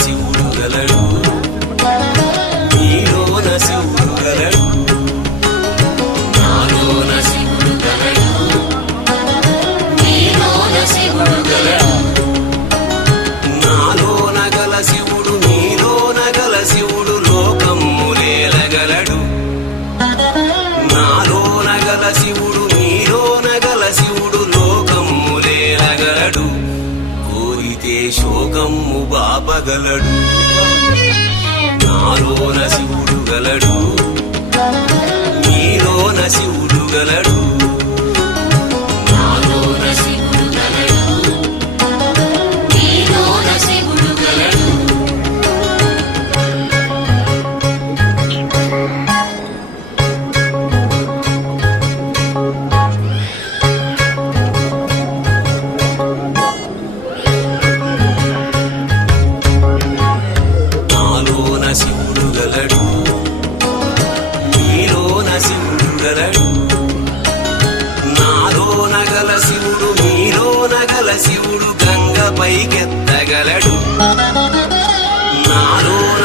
శివుడు గలడు నీలోన శివుడు గలడు నాలోన శివుడు గలడు నీలోన శివుడు గలడు నాలోన గల శివుడు నీలోన గల శివుడు లోకమ్ములేలగలడు నాలోన గల శివుడు నీలోన గల శివుడు లోకమ్ములేలగలడు కోరితే శోకమ్ము బాపగలడు నాలోన శివుడు గలడు నీలోన శివుడు గలడు నాలోన శివుడు గలడు నీలోన శివుడు గలడు నాలోన శివుడు గలడు నీలోన శివుడు గలడు నాలోన గల శివుడు నీలోన గల శివుడు గంగ పైకెత్తగలడు నాలోన